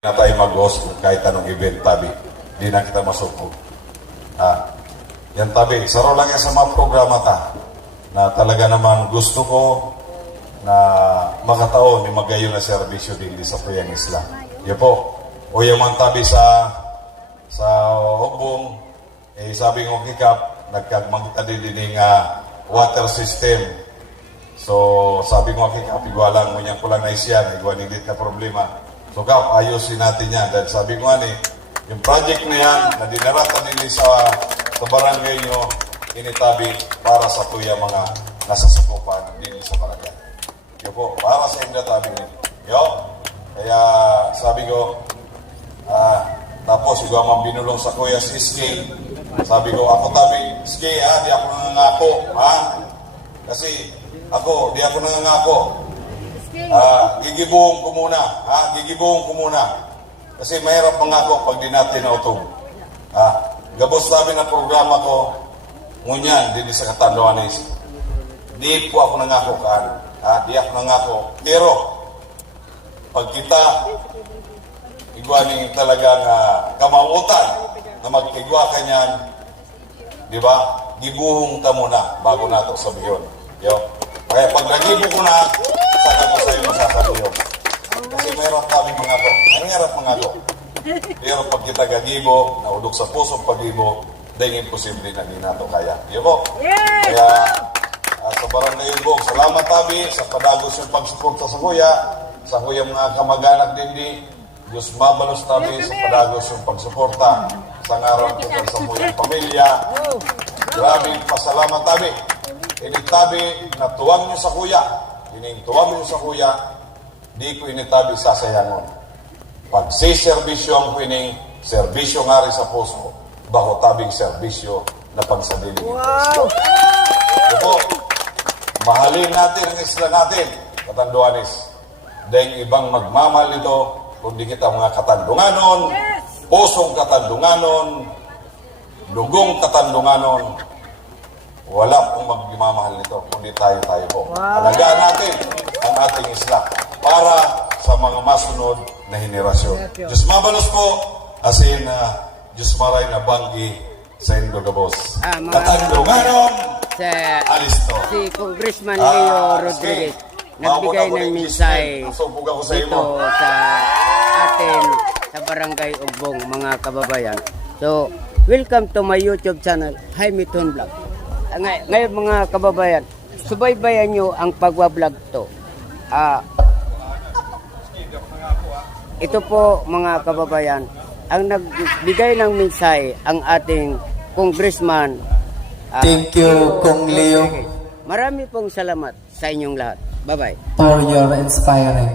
na tayo mag-host kahit anong event, Tabi. Hindi na kita masukog. Yan, Tabi. Saro lang yan sa mga programa ta na talaga naman gusto ko na makataon ni magayon na serbisyo din sa Puyang Isla. Yan po. O yaman, Tabi, sa Hugbong, sabi ko kikap, nagkagmangita din water system. So, sabi ko kikap, igwalang mo niyan ko lang na isyan, igwaning dit na problema. So, Kap, ayusin natin yan. Dahil sabi ko nga yung project na yan, na dinarata nila sa barangay nyo, initabi para sa tuya mga nasasakupan din sa barangay. Yo po, para sa inyo tabi nyo. Yo, kaya sabi ko, tapos ikaw mang binulong sa kuya si Ski. Sabi ko, ako tabi, Ski, di ako nangangako, Kasi ako, di ako nangangako. Gigibuhong ko muna, Kasi mahirap mangako pag di natin nautong. Gabos namin ang programa ko, ngunyan, din sa Catanduanes. Di po ako nangako di ako nangako. Pero, pag kita, igwaning talagang kamautan na magkigwa kanyan, di ba? Gibuhong ta muna bago nato sabihin. Yo. Kaya pag nagibo ko na, saka ko sa'yo masasabihin. Kasi mayroon kami mangako. Nangyarap mangako. Pero pag kita gagibo, naudok sa pusong pagibo, dahil imposible na din nato kaya. Yo po. Kaya, sa barangay Hugbong, salamat Tabi sa padagos yung pagsuporta sa kuya mga kamag-anak din di. Diyos mabalos Tabi sa padagos yung pagsuporta sa ngaron ko sa muyang pamilya. Grabe pasalamat Tabi. Initabi na tuwang nyo sa kuya. Tuwang nyo sa kuya, di ko initabi sasayangon. Pag si-serbisyo ang pining, serbisyo nga rin sa puso, bako tabing serbisyo na pagsadili. Wow! Ito, mahalin natin ang isla natin, Catanduanes. Dahil ibang magmamahal nito, kundi kita mga Katandunganon, pusong Katandunganon, lugong Katandunganon, wala pong magmamahal nito, kundi tayo po. Wow. Alagaan natin ang ating isla para sa mga masunod na henerasyon. Diyos mabalos po, asin Diyos maray na banggi sa Indogabos. Katandunganon, alisto. Si Congressman Leo Rodriguez nagbigay ng mensahe dito sa atin sa Barangay Hugbong, mga kababayan. So, welcome to my YouTube channel, Jaime Ton Vlog. Ngayon mga kababayan, subaybayan nyo ang pagwa-vlog to. Ito po mga kababayan, ang nagbigay ng mensahe ang ating Congressman. Thank you, Kong Leo. Marami pong salamat sa inyong lahat. Bye-bye. For your inspiring.